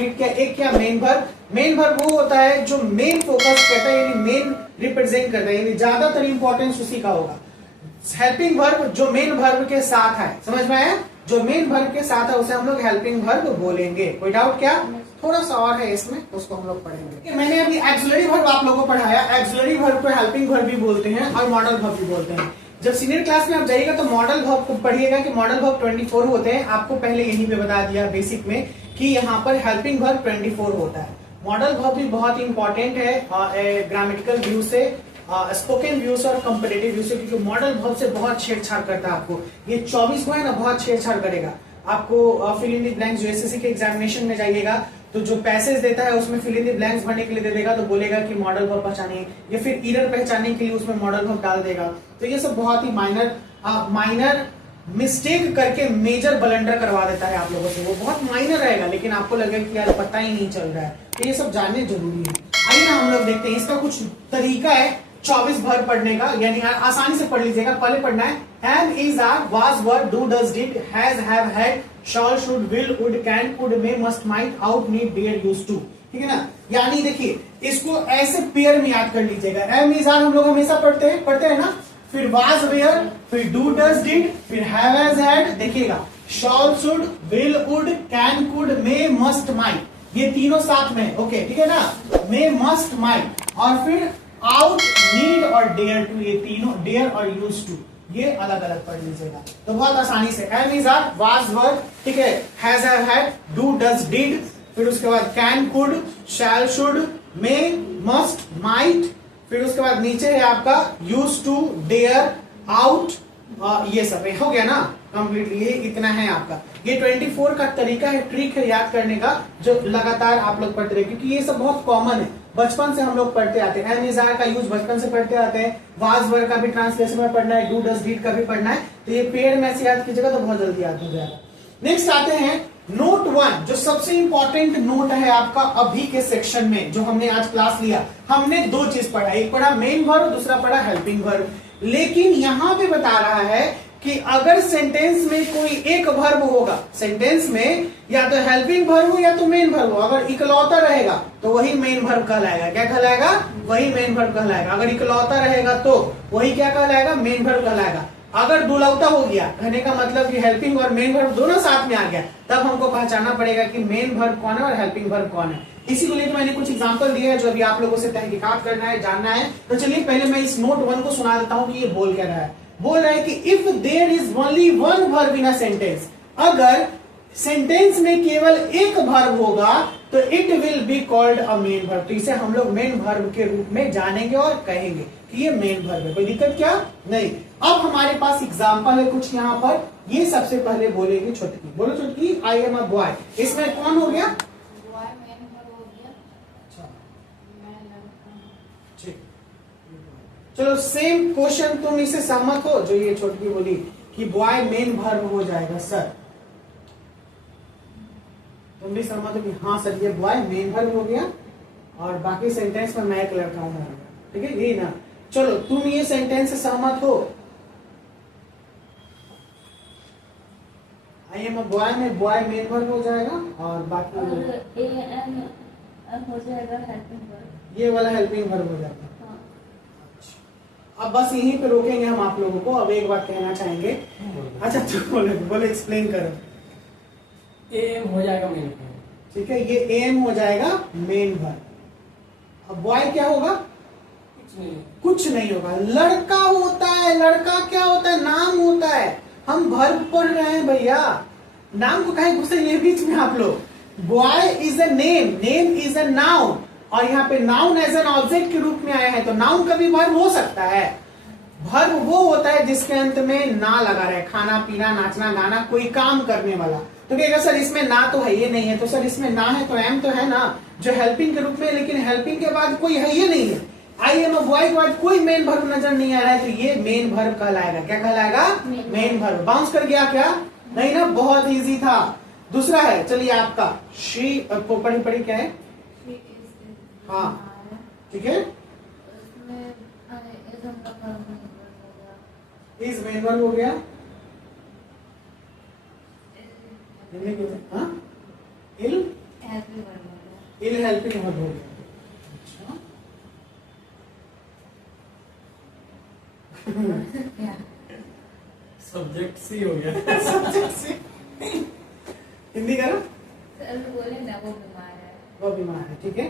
Subordinate क्या, एक क्या मेन वर्ब। मेन वर्ब वो होता है जो मेन फोकस करता है, यानी मेन रिप्रेजेंट करता है, यानी ज्यादातर इंपॉर्टेंस उसी का होगा। हेल्पिंग वर्ब जो मेन वर्ब के साथ है, समझ में आया, जो मेन वर्ब के साथ है उसे हम लोग हेल्पिंग वर्ब बोलेंगे। कोई डाउट क्या? थोड़ा सा और है इसमें, उसको हम लोग पढ़ेंगे। मैंने अभी एक्सिलरी वर्ब आप लोगों को पढ़ाया, एक्सिलरी वर्ब को हेल्पिंग वर्ब भी बोलते हैं और मॉडल वर्ब भी बोलते हैं। जब सीनियर क्लास में आप जाइएगा तो मॉडल वर्ब को पढ़िएगा कि मॉडल वर्ब 24 होते हैं। आपको पहले यहीं पे बता दिया बेसिक में कि यहाँ पर हेल्पिंग वर्ब 24 होता है। मॉडल वर्ब भी बहुत इंपॉर्टेंट है ग्रामेटिकल व्यू से, स्पोकन व्यू से और कंपेरेटिव व्यू से, क्योंकि मॉडल वर्ब से बहुत छेड़छाड़ करता है आपको। ये 24 को है ना, बहुत छेड़छाड़ करेगा आपको। फिल इन द ब्लैंक्स, जो एसएससी के एग्जामिनेशन में जाइएगा तो जो पैसेज देता है उसमें फिल इन द ब्लैंक्स भरने के लिए दे देगा, तो बोलेगा कि मॉडल वर्ब पहचानिए, या फिर एरर पहचानने के लिए उसमें मॉडल वर्ब डाल देगा। तो ये सब बहुत ही माइनर मिस्टेक करके मेजर ब्लंडर करवा देता है आप लोगों से। वो बहुत माइनर रहेगा लेकिन आपको लगेगा कि यार पता ही नहीं चल रहा है, तो ये सब जानने जरूरी है। आइए ना हम लोग देखते हैं, इसका कुछ तरीका है 24 वर्ब पढ़ने का, यानी आसानी से पढ़ लीजिएगा। पहले पढ़ना है am, is, are, was, were, do, does, did, has, have, had, shall, should, will, would, can, could, may, must, might, ought, need, dare, used to. ठीक है ना, यानी देखिए इसको ऐसे पेयर में याद कर लीजिएगा। एम, इज, आर हम लोग हमेशा पढ़ते हैं ना, फिर वाज, वेयर, फिर डू, डज, डिड, फिर हैव, हैज, हैड, देखिएगा shawl, should, will, would, can, could, may, must, might, ये तीनों साथ में। ओके ठीक है ना, मे, मस्ट, माइट, और फिर आउट, नीड और डेयर टू, ये तीनों, डेयर और यूज टू, ये अलग अलग पढ़ लीजिएगा तो बहुत आसानी से। Am, is, are, was, were, ठीक है, has, have, had, do, does, did, फिर उसके बाद can, could, shall, should, may, must, might, फिर उसके बाद नीचे है आपका यूज टू, डेयर, आउट, ये सब हो गया ना कंप्लीटली। ये इतना है आपका। ये 24 का तरीका है, ट्रिक है याद करने का, जो लगातार आप लोग पढ़ते रहे, क्योंकि ये सब बहुत कॉमन है, बचपन से हम लोग पढ़ते आते हैं। एम, इज, आर का यूज बचपन से पढ़ते आते हैं, वाज, वर का भी ट्रांसलेशन में पढ़ना है, डू, डज, डिड का भी पढ़ना है, तो ये पेड़ में से याद कीजिएगा तो बहुत जल्दी याद हो जाएगा। नेक्स्ट आते हैं नोट 1, जो सबसे इंपॉर्टेंट नोट है आपका अभी के सेक्शन में, जो हमने आज क्लास लिया। हमने दो चीज पढ़ा, एक पढ़ा मेन वर्ब, दूसरा पढ़ा हेल्पिंग वर्ब। लेकिन यहां पे बता रहा है कि अगर सेंटेंस में कोई एक वर्ब होगा, सेंटेंस में या तो हेल्पिंग वर्ब हो या तो मेन वर्ब हो, अगर इकलौता रहेगा तो वही मेन वर्ब कहलाएगा। क्या कहलाएगा? वही मेन वर्ब कहलाएगा। अगर इकलौता रहेगा तो वही क्या कहलाएगा? मेन वर्ब कहलाएगा। अगर दुलौता हो गया, कहने का मतलब कि हेल्पिंग और मेन वर्ब दोनों साथ में आ गया, तब हमको पहचानना पड़ेगा कि मेन वर्ब कौन है और हेल्पिंग वर्ब कौन है। इसी को लेकर मैंने कुछ एग्जांपल दिए हैं जो अभी आप लोगों से तहकीकात करना है, जानना है। तो चलिए पहले मैं इस नोट 1 को सुना देता हूं कि ये बोल क्या रहा है। बोल रहा है कि if there is only one verb in a sentence, अगर सेंटेंस में केवल एक वर्ब होगा तो it will be called a main verb. तो इसे हम लोग मेन वर्ब के रूप में जानेंगे और कहेंगे कि ये मेन वर्ब है। कोई दिक्कत क्या नहीं। अब हमारे पास एग्जांपल है कुछ यहाँ पर। ये सबसे पहले बोलेगी छुटकी। बोलो छुटकी, आई एम अ बॉय। इसमें कौन हो गया? चलो सेम क्वेश्चन, तुम इससे सहमत हो जो ये छोटकी बोली कि बॉय मेन वर्ब हो जाएगा सर? तुम भी सहमत हो कि हाँ सर ये बॉय मेन वर्ब हो गया और बाकी सेंटेंस में मैं एक लड़का आ जाएगा, ठीक है यही ना? चलो तुम ये सेंटेंस से सहमत हो? आई एम अ बॉय में बॉय मेन वर्ब हो जाएगा और बाकी हो जाएगा हेल्पिंग वर्ब, ये वाला हेल्पिंग वर्ब हो जाएगा। अब बस यहीं पे रोकेंगे हम आप लोगों को। अब एक बात कहना चाहेंगे। अच्छा तो बोले एक्सप्लेन करो। एम हो जाएगा मेन वर्ब, ठीक है, ये एम हो जाएगा मेन वर्ब। अब बॉय क्या होगा? कुछ नहीं होगा। लड़का होता है। लड़का क्या होता है? नाम होता है। हम वर्ब पढ़ रहे हैं भैया, नाम को कहीं घुसे ये बीच में आप लोग। Boy is a name, name is a noun, और यहाँ पे नाउन एज एन ऑब्जेक्ट के रूप में आया है, तो नाउन का भी वर्ब हो सकता है। वर्ब वो होता है जिसके अंत में ना लगा रहे, खाना पीना नाचना गाना, कोई काम करने वाला। तो कहेगा सर इसमें ना तो है ये नहीं है, तो सर इसमें ना है तो एम तो है ना, जो हेल्पिंग के रूप में, लेकिन हेल्पिंग के बाद कोई है ये नहीं है। आई एम अ बॉय के बाद कोई मेन वर्ब नजर नहीं आ रहा है, तो ये मेन वर्ब कहलाएगा। क्या कहलाएगा? Main verb. बाउंस कर गया क्या? नहीं ना, बहुत इजी था। दूसरा है, चलिए आपका शी, पढ़ी पढ़ी क्या है? हाँ ठीक है, इज मेन वर्ब हो गया। हाँ? इल इल हेल्पिंग वर्ब हो गया। अच्छा सब्जेक्ट सी हो गया। सब्जेक्ट से हिंदी करो। सर बोले ना वो बीमार है। वो बीमार है, ठीक है,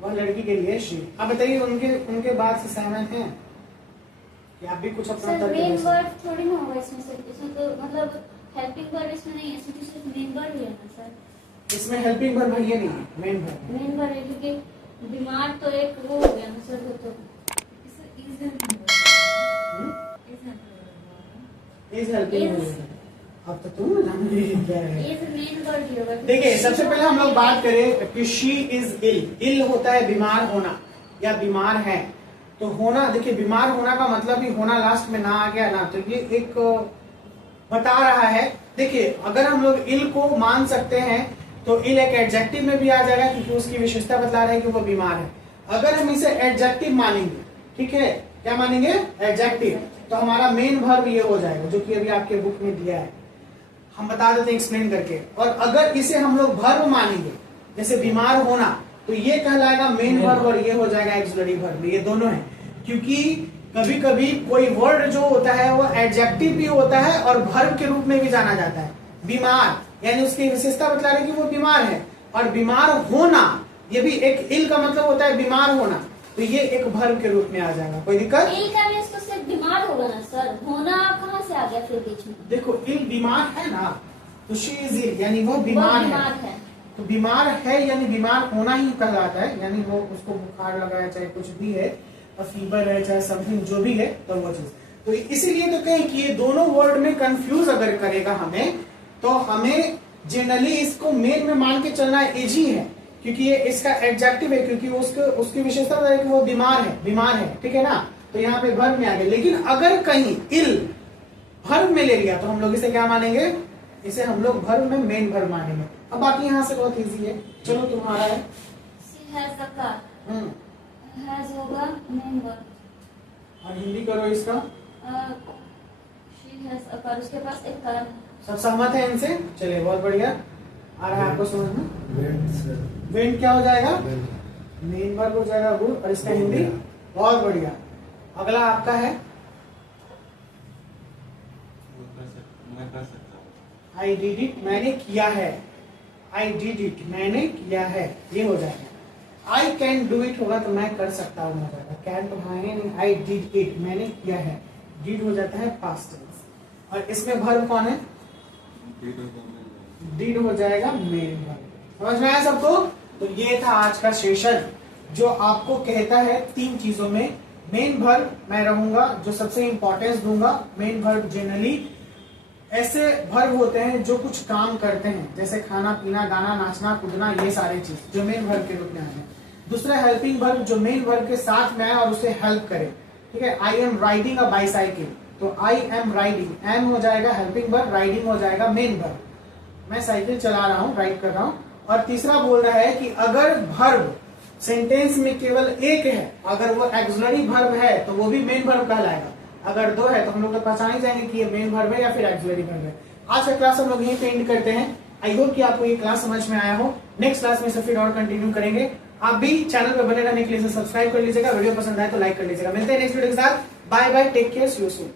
वह लड़की के लिए शी। अब बताइए उनके बाद से सहमत हैं कि आप भी कुछ अपना सर तर्क मेन दे सकते वर्ड थोड़ी ना होगा इसमें सर, इसमें तो मतलब हेल्पिंग वर्ड इसमें नहीं है, इसमें तो सिर्फ मेन वर्ड ही है ना सर। हैं। इसमें हेल्पिंग वर्ब है, ये नहीं है, मेन वर्ब है। मेन वर्ड है क्योंकि बीमार तो एक वो हो गया ना सर, वो तो is helping is helping verb. अब तो तुम जान गई क्या है। ये तो मेन वर्ड ही होगा। देखिए सबसे पहले हम लोग बात करें कि शी इज इल। इल होता है बीमार होना या बीमार है। तो होना, देखिए बीमार होना का मतलब ही होना लास्ट में ना आ गया ना, तो ये एक बता रहा है। देखिए अगर हम लोग इल को मान सकते हैं तो इल एक एडजेक्टिव में भी आ जाएगा क्योंकि उसकी विशेषता बतला रहे हैं कि वो बीमार है। अगर हम इसे एडजेक्टिव मानेंगे, ठीक है, क्या मानेंगे, एडजेक्टिव, तो हमारा मेन वर्ब ये हो जाएगा जो कि अभी आपके बुक में दिया है। हम बता देते हैं एक्सप्लेन करके। और अगर इसे हम लोग वर्ब मानेंगे जैसे बीमार होना, तो ये कहलाएगा मेन वर्ब और ये हो जाएगा ऑक्सिलरी वर्ब। ये दोनों है क्योंकि कभी कभी कोई वर्ड जो होता है वो एडजेक्टिव भी होता है और वर्ब के रूप में भी जाना जाता है। बीमार यानी उसकी विशेषता बतला रहे कि वो बीमार है, और बीमार होना ये भी एक इल का मतलब होता है बीमार होना, तो ये एक वर्ब के रूप में आ जाएगा। कोई दिक्कत? इल का मींस तो सिर्फ बीमार होगा ना सर, होना कहाँ से आ गया फिर बीच में? देखो इल बीमार है ना, तो शी इज इल यानी वो बीमार है। तो बीमार है यानी बीमार होना ही कहलाता है, यानी वो उसको बुखार लगा है चाहे कुछ भी है, फीवर है चाहे समथिंग जो भी है, तो वो चीज। तो इसीलिए तो कहें कि ये दोनों वर्ड में कंफ्यूज अगर करेगा हमें, तो हमें जनरली इसको मेन में मान के चलना इज ही है क्योंकि ये इसका एडजेक्टिव है, क्योंकि उसकी विशेषता है कि वो बीमार है, ठीक है ना, तो यहाँ पे वर्ब में आ गया। लेकिन अगर कहीं इल वर्ब में ले लिया तो हम लोग इसे क्या मानेंगे, इसे हम लोग वर्ब में मेन वर्ब मानेंगे। अब बाकी यहाँ से बहुत इजी है। चलो तुम्हारा है। She has a car, has होगा मेन वर्ड। और हिंदी करो इसका। शी हैज अ कार, उसके पास एक कार है। सब सहमत है इनसे? चलिए बहुत बढ़िया, आ रहा है आपको समझ में। वेंट क्या हो जाएगा, मेन वर्ब हो जाएगा वो, और इसका हिंदी। बहुत बढ़िया। अगला आपका है आई डिड इट, मैंने किया है। आई डिड इट, मैंने किया है, ये हो जाएगा। आई कैन डू इट होगा तो मैं कर सकता हूँ हो जाएगा। कैन तो है नहीं, आई डिड इट, मैंने किया है। डिड हो जाता है पास्ट टेंस, और इसमें वर्ब कौन है, डिड हो जाएगा मेन वर्ब। समझ में आया सबको? तो ये था आज का सेशन जो आपको कहता है तीन चीजों में मेन वर्ब मैं रहूंगा, जो सबसे इंपॉर्टेंस दूंगा। मेन वर्ब जनरली ऐसे वर्ब होते हैं जो कुछ काम करते हैं, जैसे खाना पीना, गाना, नाचना, कूदना, ये सारे चीज जो मेन वर्ब के रूप में आए हैं। दूसरा हेल्पिंग वर्ब जो मेन वर्ब के साथ में आए और उसे हेल्प करे, ठीक है। I am riding a bicycle, तो आई एम राइडिंग, एम हो जाएगा हेल्पिंग वर्ब, राइडिंग हो जाएगा मेन वर्ब, मैं साइकिल चला रहा हूँ, राइड कर रहा हूँ। और तीसरा बोल रहा है कि अगर वर्ब सेंटेंस में केवल एक है, अगर वो ऑक्सिलरी वर्ब है तो वो भी मेन वर्ब कहलाएगा। अगर दो है तो हम लोग तो पहचान ही जाएंगे कि ये मेन वर्ब है या फिर ऑक्सिलरी वर्ब है। आज का क्लास हम लोग यहीं पे एंड करते हैं। आई होप कि आपको ये क्लास समझ में आया हो। नेक्स्ट क्लास में इसे फिर और कंटिन्यू करेंगे। आप भी चैनल पे बने रहने के लिए सब्सक्राइब कर लीजिएगा, वीडियो पसंद आए तो लाइक कर लीजिएगा। मिलते हैं नेक्स्ट वीडियो के साथ। Bye bye, take care, see you soon.